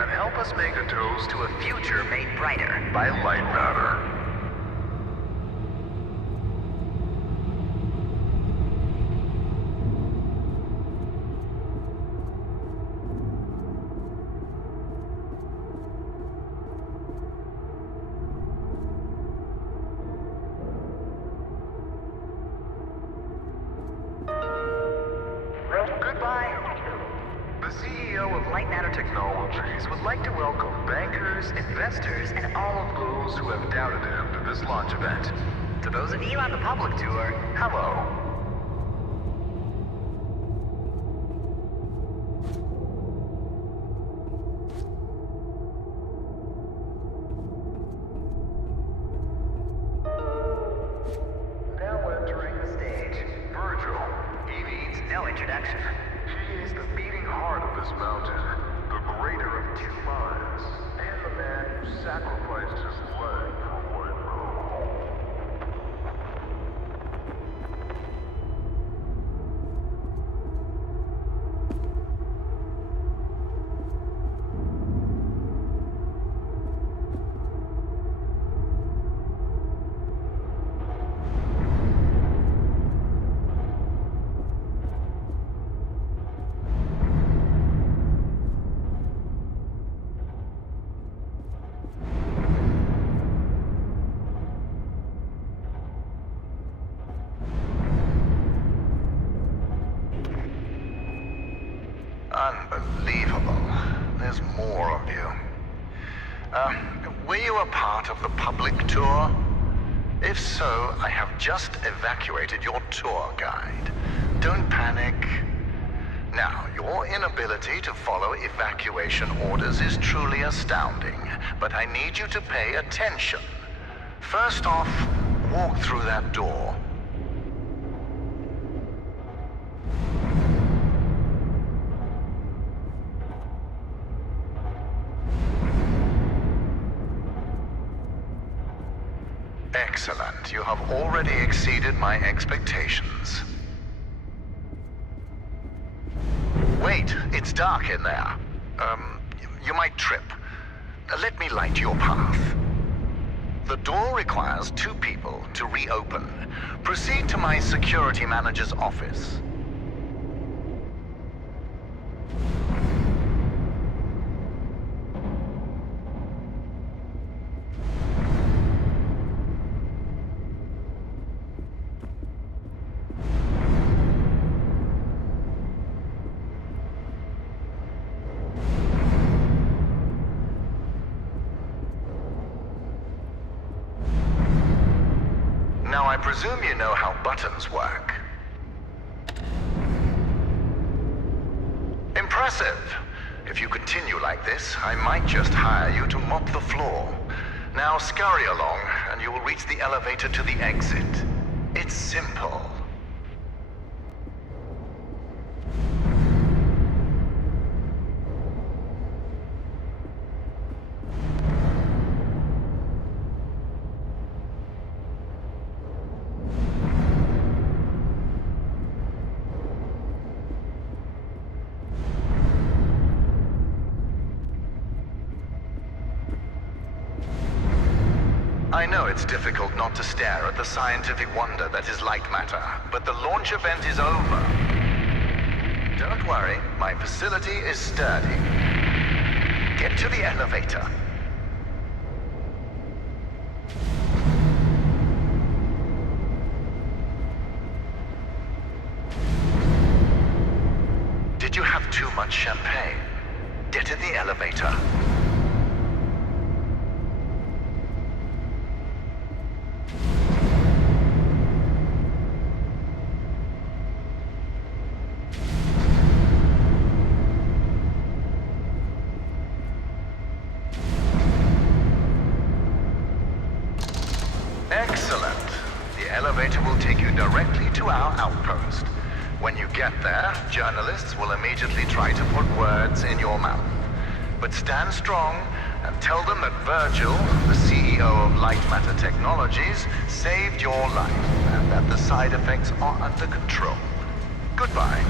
and help us make a toast to a future Made brighter. by Lightmatter. Goodbye. The CEO of Lightmatter Technologies would like to welcome bankers, investors, and all of those who have doubted him to this launch event. To those of you on the public tour, Hello. Now entering the stage, Virgil. he needs no introduction. He is the beating heart of this mountain, the greater of two minds, and the man who sacrificed his leg for White Rose. Unbelievable. There's more of you. Were you a part of the public tour? If so, I have just evacuated your tour guide. Don't panic. Now, your inability to follow evacuation orders is truly astounding, but I need you to pay attention. First off, walk through that door. Excellent. You have already exceeded my expectations. Wait, it's dark in there. You might trip. Let me light your path. The door requires 2 people to reopen. Proceed to my security manager's office. Now, I presume you know how buttons work. Impressive. If you continue like this, I might just hire you to mop the floor. Now scurry along, and you will reach the elevator to the exit. It's simple. I know it's difficult not to stare at the scientific wonder that is Lightmatter, but the launch event is over. Don't worry, my facility is sturdy. Get to the elevator. Did you have too much champagne? Get in the elevator. Excellent. The elevator will take you directly to our outpost. When you get there, journalists will immediately try to put words in your mouth. But stand strong and tell them that Virgil, the CEO of Lightmatter Technologies, saved your life and that the side effects are under control. Goodbye.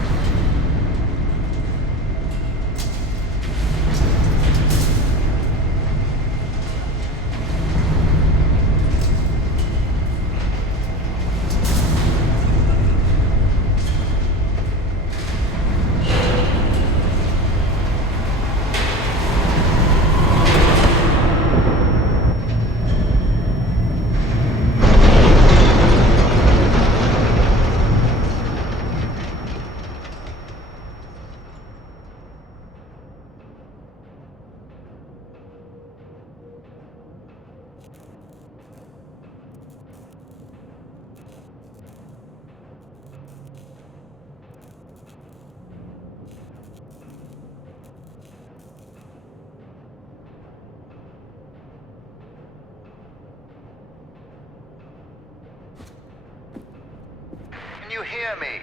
you hear me?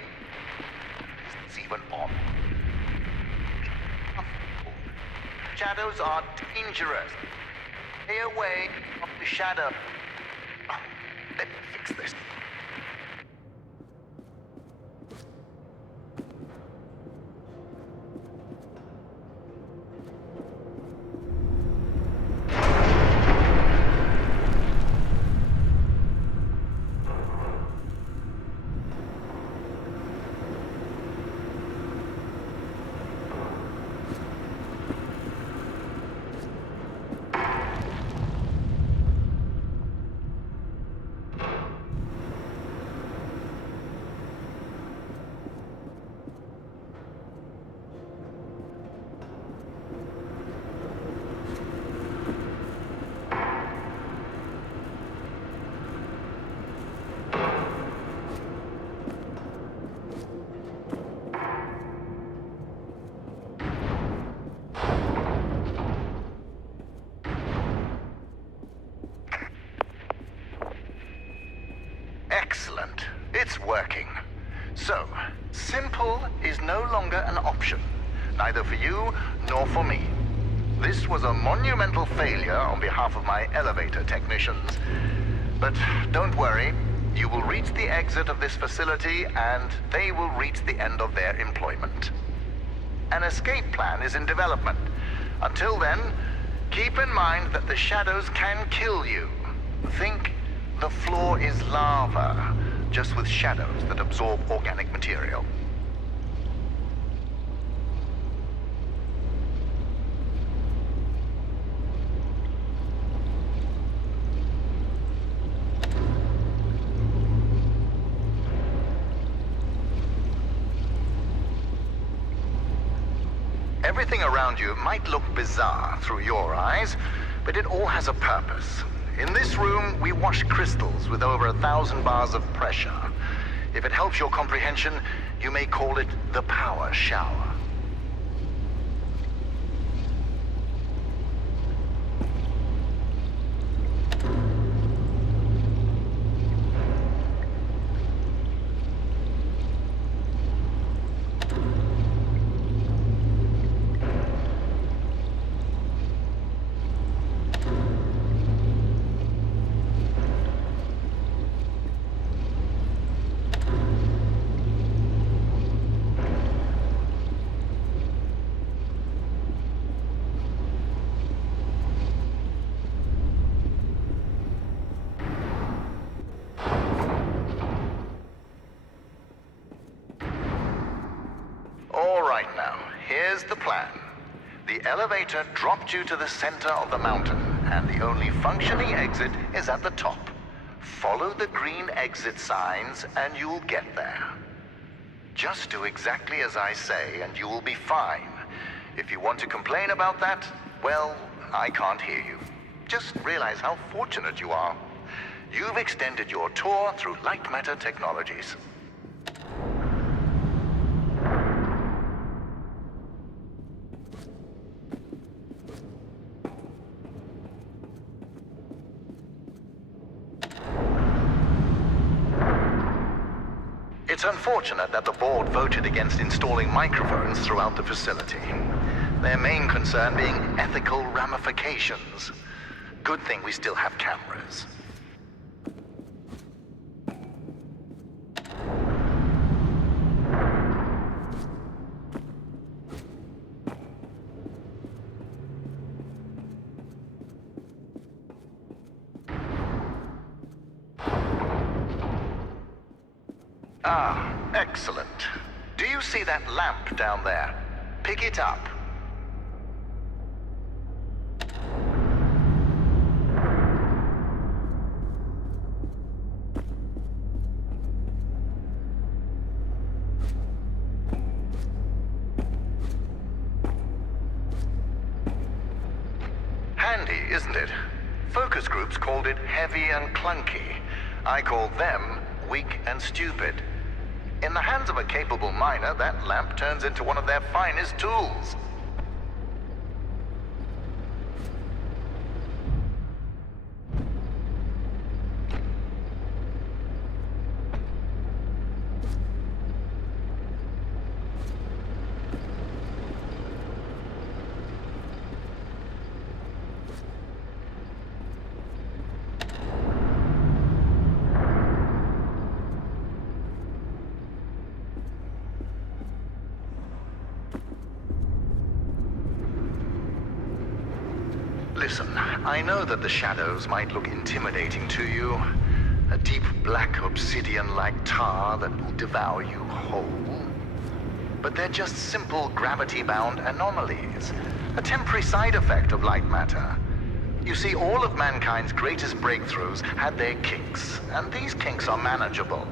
Is this even on? Shadows are dangerous. Stay away from the shadow. Oh, let me fix this. Excellent. It's working. So, simple is no longer an option, neither for you nor for me. This was a monumental failure on behalf of my elevator technicians. But don't worry, you will reach the exit of this facility and they will reach the end of their employment. An escape plan is in development. Until then, keep in mind that the shadows can kill you. Think the floor is lava, just with shadows that absorb organic material. Everything around you might look bizarre through your eyes, but it all has a purpose. In this room, we wash crystals with over 1,000 bars of pressure. If it helps your comprehension, you may call it the power shower. Here's the plan. The elevator dropped you to the center of the mountain, and the only functioning exit is at the top. Follow the green exit signs, and you'll get there. Just do exactly as I say, and you will be fine. If you want to complain about that, well, I can't hear you. Just realize how fortunate you are. You've extended your tour through Lightmatter Technologies. It's unfortunate that the board voted against installing microphones throughout the facility. Their main concern being ethical ramifications. Good thing we still have cameras. Ah, excellent. Do you see that lamp down there? Pick it up. Handy, isn't it? Focus groups called it heavy and clunky. I called them weak and stupid. In the hands of a capable miner, that lamp turns into one of their finest tools. Listen, I know that the shadows might look intimidating to you. A deep black obsidian-like tar that will devour you whole. But they're just simple gravity-bound anomalies. A temporary side effect of light matter. You see, all of mankind's greatest breakthroughs had their kinks, and these kinks are manageable.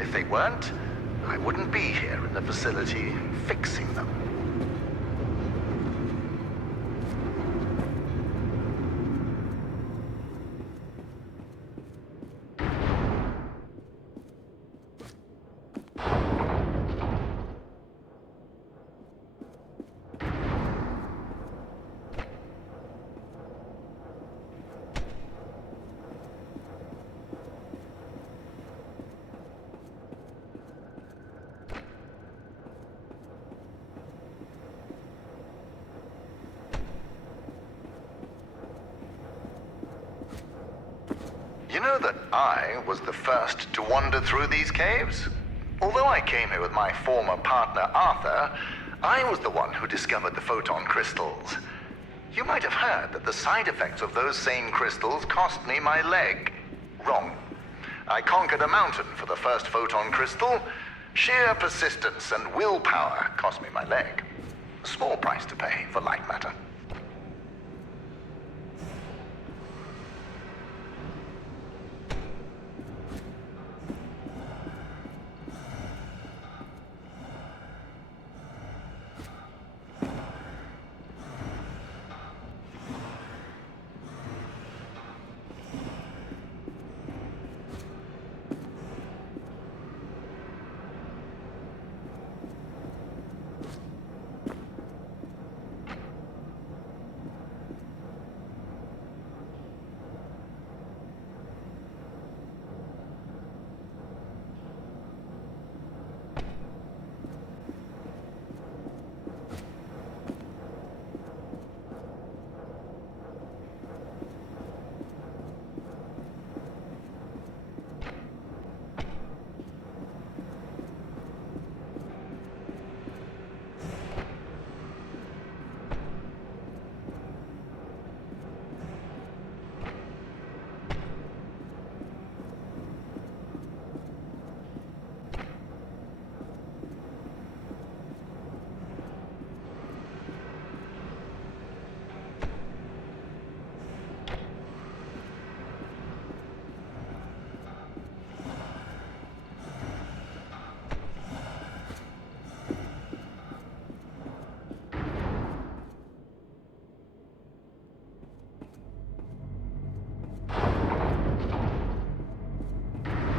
If they weren't, I wouldn't be here in the facility fixing them. You know that I was the first to wander through these caves? Although I came here with my former partner, Arthur, I was the one who discovered the photon crystals. You might have heard that the side effects of those same crystals cost me my leg. Wrong. I conquered a mountain for the first photon crystal. Sheer persistence and willpower cost me my leg. A small price to pay for light matter.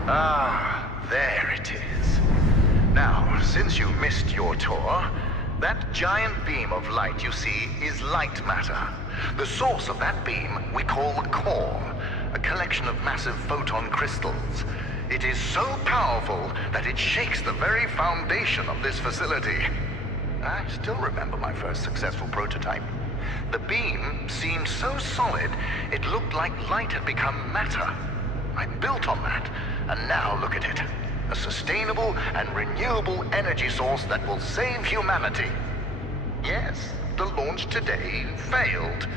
Ah, there it is. Now, since you missed your tour, that giant beam of light you see is light matter. The source of that beam we call the core, a collection of massive photon crystals. It is so powerful that it shakes the very foundation of this facility. I still remember my first successful prototype. The beam seemed so solid, it looked like light had become matter. I built on that, and now look at it. A sustainable and renewable energy source that will save humanity. Yes, the launch today failed,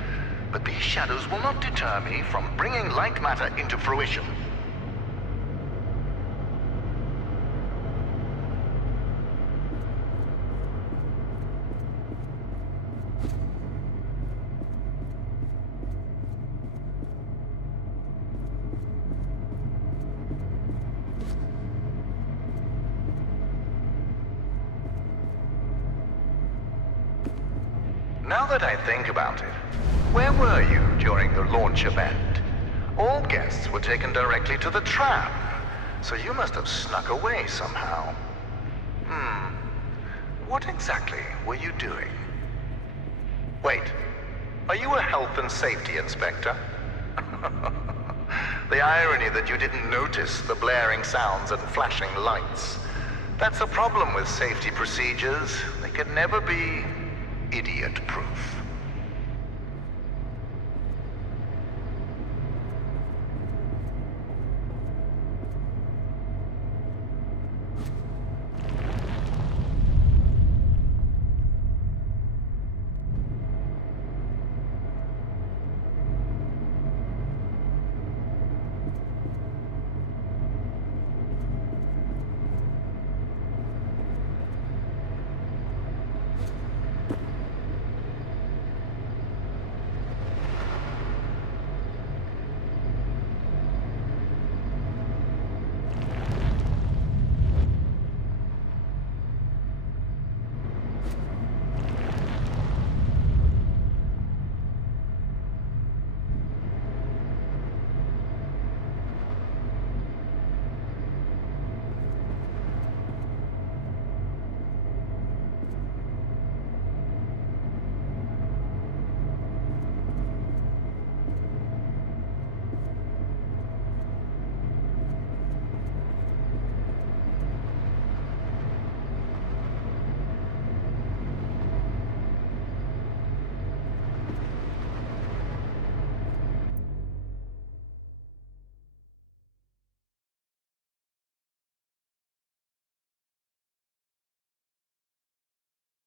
but these shadows will not deter me from bringing light matter into fruition. Now that I think about it, where were you during the launch event? All guests were taken directly to the tram, so you must have snuck away somehow. What exactly were you doing? Wait, are you a health and safety inspector? The irony that you didn't notice the blaring sounds and flashing lights. That's a problem with safety procedures. They can never be idiot-proof.